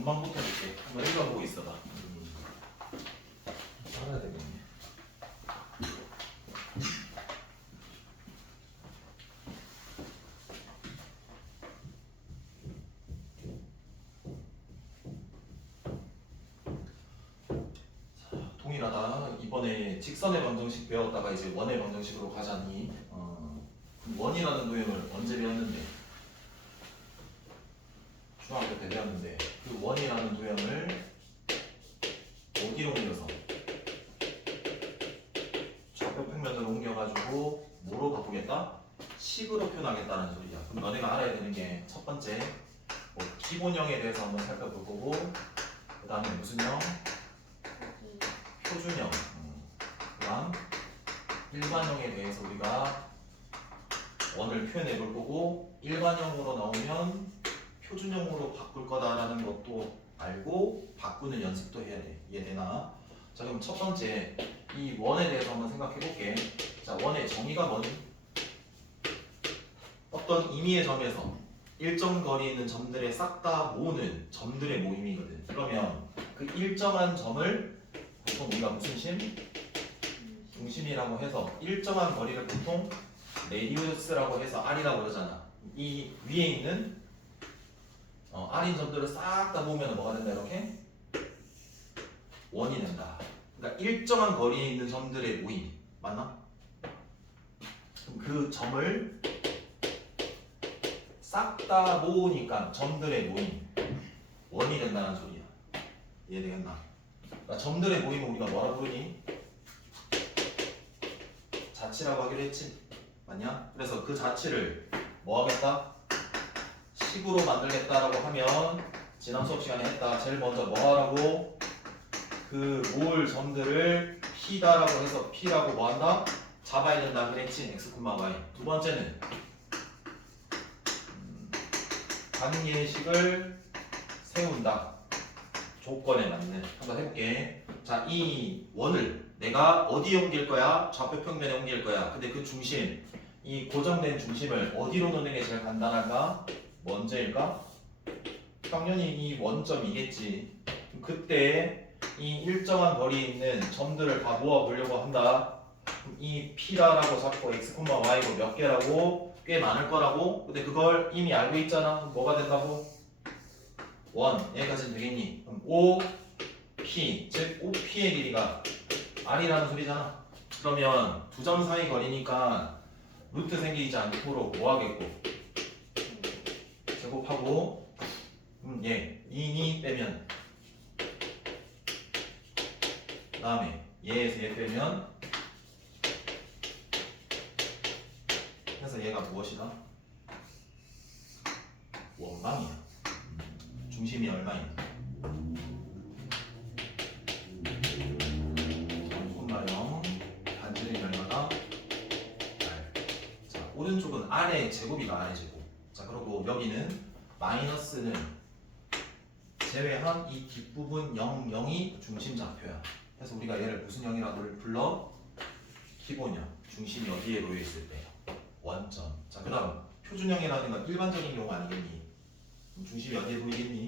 금방 붙어줄게. 한번 읽어보고 있어봐. 알아야 되겠네. 동일하다. 이번에 직선의 방정식 배웠다가 이제 원의 방정식으로 가자니 원이라는 도형을 언제 배웠는데? 중학교 때 배웠는데 그 원이라는 도형을 어디로 옮겨서? 좌표 평면으로 옮겨가지고 뭐로 바꾸겠다? 식으로 표현하겠다는 소리야. 그럼 너네가 알아야 되는 게 첫 번째 뭐 기본형에 대해서 한번 살펴볼 거고, 그 다음에 무슨 형? 표준형. 그 다음 일반형에 대해서 우리가 원을 표현해 볼 거고, 일반형으로 나오면 표준형으로 바꿀 거다라는 것도 알고 바꾸는 연습도 해야 돼. 이해되나? 자, 그럼 첫 번째 이 원에 대해서 한번 생각해 볼게. 자, 원의 정의가 뭐니? 어떤 임의의 점에서 일정 거리에 있는 점들의 싹 다 모으는 점들의 모임이거든. 그러면 그 일정한 점을 보통 우리가 무슨 심? 중심이라고 해서 일정한 거리를 보통 레디우스라고 해서 R이라고 그러잖아. 이 위에 있는 R인 점들을 싹 다 모으면 뭐가 된다? 이렇게 원이 된다. 그러니까 일정한 거리에 있는 점들의 모임 맞나? 그럼 그 점을 싹 다 모으니까 점들의 모임 원이 된다는 소리야. 이해되겠나? 그러니까 점들의 모임을 우리가 뭐라 부르니? 자치라고 하기로 했지. 맞냐? 그래서 그 자치를 뭐 하겠다? 식으로 만들겠다라고 하면 지난 수업 시간에 했다. 제일 먼저 뭐 하라고? 그 모을 점들을 P다라고 해서 P라고 뭐 한다? 잡아야 된다 그랬지. X, Y. 두 번째는 관계식을 세운다. 조건에 맞는. 한번 해볼게. 자, 이 원을 내가 어디에 옮길 거야? 좌표 평면에 옮길 거야. 근데 그 중심, 이 고정된 중심을 어디로 놓는 게 제일 간단할까? 먼저일까? 당연히 이 원점이겠지. 그때 이 일정한 거리에 있는 점들을 다 모아보려고 한다. 이 P라고 잡고 X, Y고 몇 개라고? 꽤 많을 거라고? 근데 그걸 이미 알고 있잖아. 뭐가 된다고? 1. 여기까지는 되겠니? 그럼 OP, 즉 OP의 길이가 R이라는 소리잖아. 그러면 두 점 사이 거리니까 루트 생기지 않도록 뭐 하겠고? 제곱하고 얘 2니 빼면 그 다음에 얘에서 얘 빼면 그래서 얘가 무엇이다? 원망이야. 중심이 얼마인데? 0,0 반지름이 얼마다? R. 자, 오른쪽은 R의 제곱이가 R의 제곱. 자, 그리고 여기는 마이너스는 제외한 이 뒷부분 0, 0이 중심 좌표야. 그래서 우리가 얘를 무슨 형이라고 불러? 기본형. 중심이 어디에 놓여 있을 때? 원점. 자, 그 다음 표준형이라는 건 일반적인 경우 아니겠니? 중심이 어디에 보이겠니?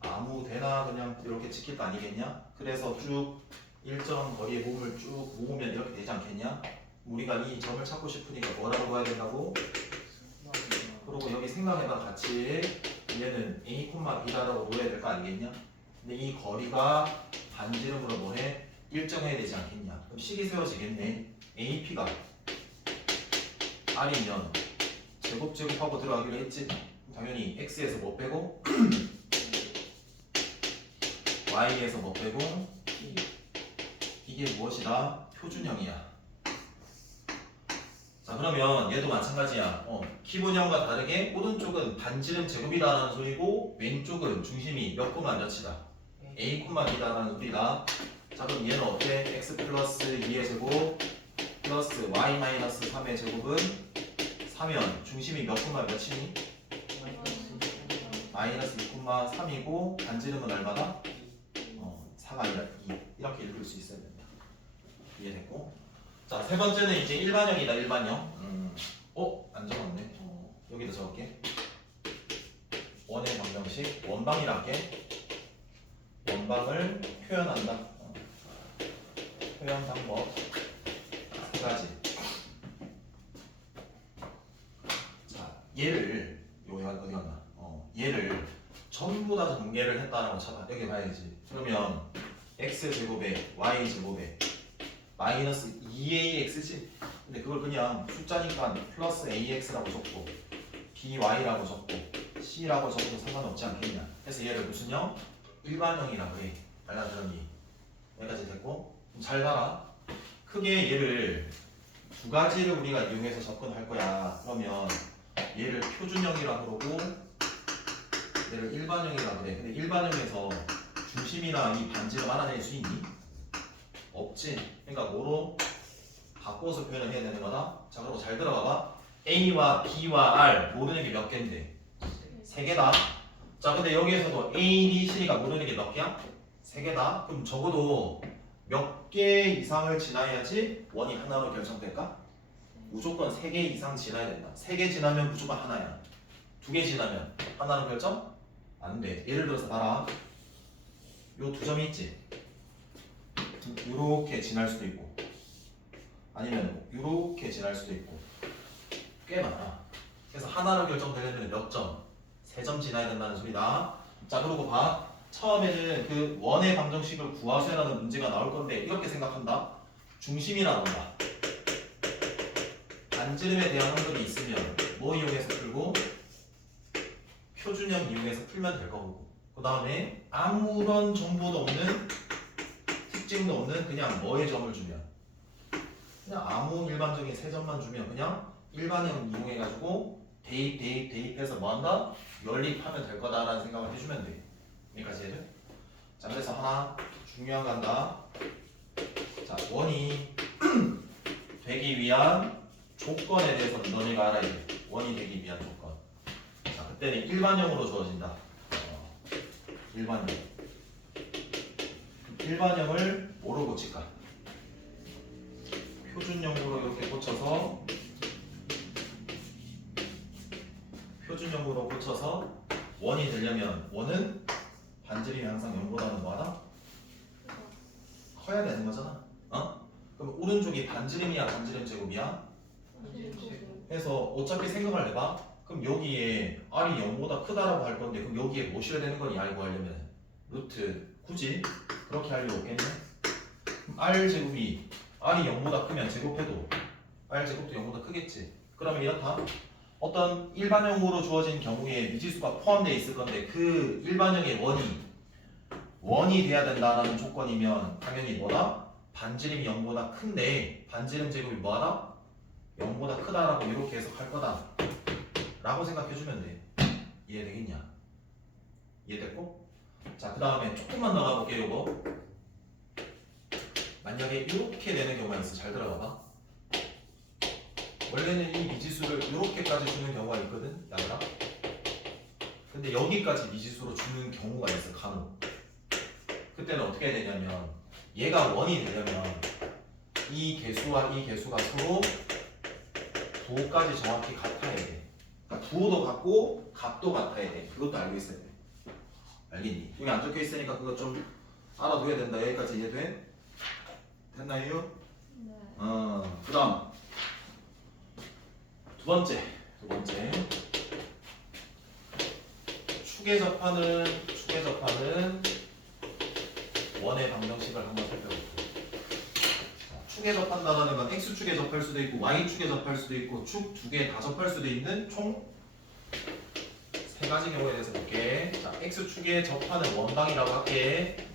아무 데나 그냥 이렇게 지킬 거 아니겠냐? 그래서 쭉 일정 거리의 몸을 쭉 모으면 이렇게 되지 않겠냐? 우리가 이 점을 찾고 싶으니까 뭐라고 해야 된다고? 그리고 여기 생각해봐. 같이 얘는 A, B다라고 놓아야 될 거 아니겠냐? 근데 이 거리가 반지름으로 뭐해? 일정해야 되지 않겠냐? 그럼 식이 세워지겠네. AP가 R이면 제곱하고 들어가기로 했지. 당연히 X에서 뭐 빼고 Y에서 뭐 빼고 이게 무엇이다? 표준형이야. 자, 그러면 얘도 마찬가지야. 기본형과 다르게 오른쪽은 반지름 제곱이다라는 소리고 왼쪽은 중심이 몇 코마 몇이다? A, B다라는 소리다. 자, 그럼 얘는 어때? X 플러스 2의 제곱 플러스 Y 마이너스 3의 제곱은 3면 중심이 몇 코마 몇이니? 마이너스 2,3이고 반지름은 얼마다? 4가 아니라 2. 이렇게 읽을 수 있어야 된다. 이해됐고? 자, 세 번째는 이제 일반형이다. 일반형. 안 적었네. 여기다 적을게. 원의 방정식. 방식 원방이랄게. 원방을 표현한다. 표현 방법 세 가지. 자, 얘를 어디 갔나? 얘를 전부 다 전개를 했다는 거 쳐봐. 여기 봐야지. 그러면 x 제곱에 y 제곱에 마이너스 2ax지. 근데 그걸 그냥 숫자니까 플러스 ax라고 적고 by라고 적고 c라고 적어도 상관없지 않겠냐. 그래서 얘를 무슨 형? 일반형이라고 해. 알아들었니? 여기까지 됐고. 그럼 잘 봐라. 크게 얘를 두 가지를 우리가 이용해서 접근할 거야. 그러면 얘를 표준형이라고 그러고 얘를 일반형이라고 그래. 근데 일반형에서 중심이나 이 반지름 알아낼 수 있니? 없지. 그러니까 뭐로 바꿔서 표현을 해야 되는 거다. 자, 그리고 잘 들어봐봐. A와 B와 R 모르는 게 몇 개인데? 세 개다. 자, 근데 여기에서도 A, B, C가 모르는 게 몇 개야? 세 개다. 그럼 적어도 몇 개 이상을 지나야지 원이 하나로 결정될까? 무조건 3개 이상 지나야 된다. 3개 지나면 무조건 하나야. 2개 지나면 하나로 결정? 안 돼. 예를 들어서 봐라. 요 두 점이 있지? 요렇게 지날 수도 있고 아니면 요렇게 지날 수도 있고 꽤 많아. 그래서 하나로 결정되려면 몇 점? 3점 지나야 된다는 소리다. 자, 그러고 봐. 처음에는 그 원의 방정식을 구하세요라는 문제가 나올 건데 이렇게 생각한다. 중심이라 논다. 반지름에 대한 항목이 있으면 뭐 이용해서 풀고 표준형 이용해서 풀면 될 거고, 그 다음에 아무런 정보도 없는 특징도 없는 그냥 뭐의 점을 주면 그냥 아무 일반적인 세 점만 주면 그냥 일반형 이용해가지고 대입해서 뭐한다? 연립하면 될 거다라는 생각을 해주면 돼. 여기까지 해줘. 자, 그래서 하나 중요한 거 한다. 자, 원이 되기 위한 조건에 대해서 너네가 알아야 돼. 원이 되기 위한 조건. 자, 그때는 일반형으로 주어진다. 일반형. 일반형을 뭐로 고칠까? 표준형으로 이렇게 고쳐서 원이 되려면 원은 반지름이 항상 0보다는 뭐하다? 커야 되는 거잖아. 그럼 오른쪽이 반지름이야 반지름 제곱이야? 해서 어차피 생각을 해봐. 그럼 여기에 R이 0보다 크다라고 할 건데 그럼 여기에 뭐 씌워야 되는 거니? 알고 하려면 루트 굳이 그렇게 할 일 없겠네. 그럼 R 제곱이 R이 0보다 크면 제곱해도 R 제곱도 0보다 크겠지. 그러면 이렇다. 어떤 일반형으로 주어진 경우에 미지수가 포함되어 있을 건데 그 일반형의 원이 돼야 된다라는 조건이면 당연히 뭐다? 반지름이 0보다 큰데 반지름 제곱이 뭐하다? 0보다 크다라고 이렇게 해석할 거다 라고 생각해주면 돼. 이해되겠냐? 이해됐고? 자, 그 다음에 조금만 더 가볼게요. 요거 만약에 이렇게 되는 경우가 있어. 잘 들어봐봐. 원래는 이 미지수를 이렇게까지 주는 경우가 있거든, 얘들아. 근데 여기까지 미지수로 주는 경우가 있어, 간혹. 그때는 어떻게 해야 되냐면 얘가 원이 되려면 이 개수와 이 개수가 서로 부호까지 정확히 같아야 돼. 그러니까 부호도 같고 값도 같아야 돼. 그것도 알고 있어야 돼. 알겠니? 여기 안 적혀 있으니까 그거 좀 알아둬야 된다. 여기까지 이해돼? 됐나요? 네. 그 다음 두 번째 축에 접하는 원의 방정식을 한번 살펴볼게요. 축에 접한다는 건 x축에 접할 수도 있고 y축에 접할 수도 있고 축 두 개 다 접할 수도 있는 총 세 가지 경우에 대해서 볼게. 자, x축에 접하는 원방이라고 할게.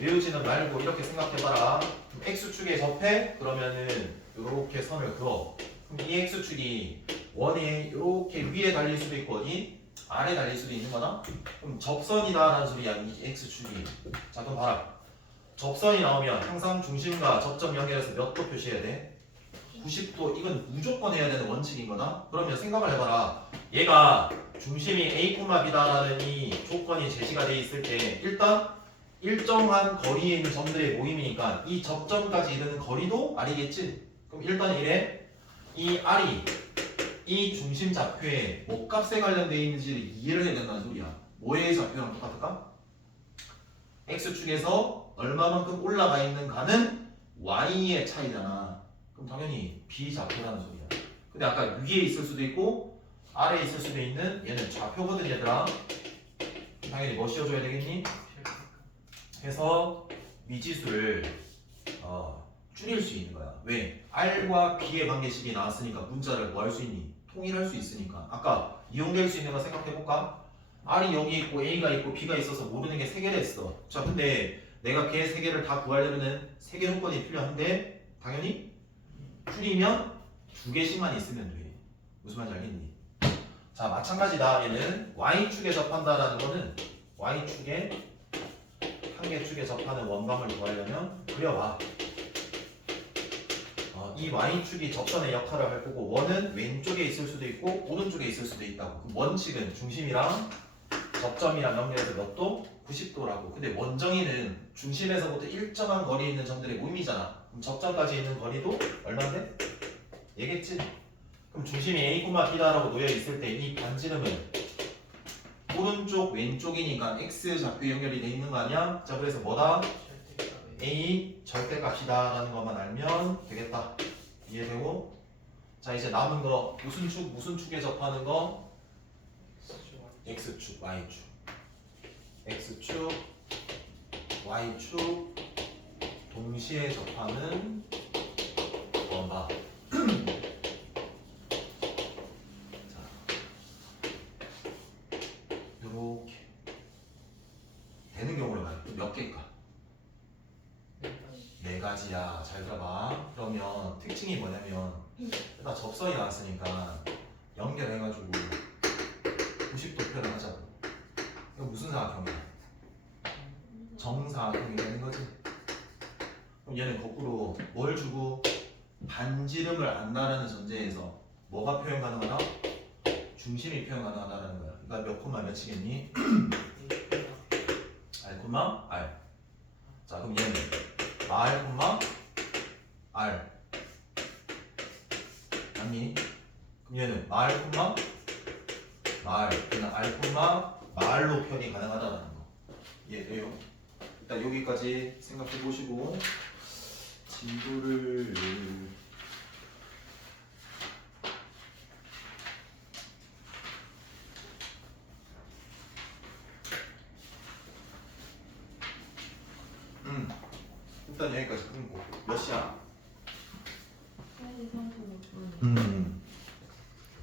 외우지는 말고 이렇게 생각해봐라. 그럼 x축에 접해? 그러면은 이렇게 선을 그어. 그럼 이 x축이 원에 이렇게 위에 달릴 수도 있고 어디? 아래 달릴 수도 있는 거다? 그럼 접선이다라는 소리야, 이 x축이. 자, 그럼 봐라. 접선이 나오면 항상 중심과 접점 연결해서 몇 도 표시해야 돼? 90도. 이건 무조건 해야 되는 원칙인 거다? 그러면 생각을 해봐라. 얘가 중심이 A, B다라는 이 조건이 제시가 돼 있을 때 일단 일정한 거리에 있는 점들의 모임이니까 이 접점까지 이르는 거리도 R이겠지? 그럼 일단 이래. 이 R이 이 중심 좌표에 뭐 값에 관련되어 있는지를 이해를 해야 된다는 소리야. 뭐의 좌표랑 똑같을까? x축에서 얼마만큼 올라가 있는가는 y의 차이잖아. 그럼 당연히 b 좌표라는 소리야. 근데 아까 위에 있을 수도 있고 아래에 있을 수도 있는 얘는 좌표거든 얘들아. 당연히 뭐 씌워줘야 되겠니? 해서 미지수를 줄일 수 있는 거야. 왜? R과 B의 관계식이 나왔으니까 문자를 뭐 할 수 있니? 통일할 수 있으니까. 아까 이용될 수 있는 거 생각해볼까? R이 여기 있고 A가 있고 B가 있어서 모르는 게 3개를 했어. 자, 근데 내가 걔 3개를 다 구하려면은 3개 조건이 필요한데 당연히 줄이면 2개씩만 있으면 돼. 무슨 말인지 알겠니? 자, 마찬가지다. 얘는 Y축에 접한다라는 거는 Y축에 한개축에 접하는 원방을 구하려면 그려봐. 이 Y축이 접선의 역할을 할 거고 원은 왼쪽에 있을 수도 있고 오른쪽에 있을 수도 있다고. 그 원칙은 중심이랑 접점이랑 연결해서 몇 도? 90도라고. 근데 원정의는 중심에서부터 일정한 거리에 있는 점들의 모임이잖아. 그럼 접점까지 있는 거리도 얼마인데? 얘겠지? 그럼 중심이 A, B다라고 놓여 있을 때 이 반지름은 오른쪽 왼쪽이니까 X 좌표 연결이 돼 있는 거 아니야? 자, 그래서 뭐다? A 절대값이다 라는 것만 알면 되겠다. 이해되고? 자, 이제 남은 거 무슨 축에 접하는 거? X축, Y축. X축, Y축 동시에 접하는 원바. 자, 요렇게 되는 경우를 말해. 몇 개일까? 4가지야. 잘 들어봐. 그러면 특징이 뭐냐면 일단 접선이 나왔으니까 연결해가지고 90도 표현을 하자고. 이거 무슨 사각형이야? 정사각형이 되는 거지. 그럼 얘는 거꾸로 뭘 주고 반지름을 안다라는 전제에서 뭐가 표현 가능하다? 중심이 표현 가능하다라는 거야. 그러니까 몇 콤마 몇이겠니? R 콤마 R. 자, 그럼 얘는 R 콤마 R 맞니? 그럼 얘는 R 콤마 말 그냥 R 콤마 말로 표현이 가능하다라는 거. 이해돼요? 일단 여기까지 생각해 보시고 진도를 일단 여기까지 끊고 몇 시야? 1시 35분.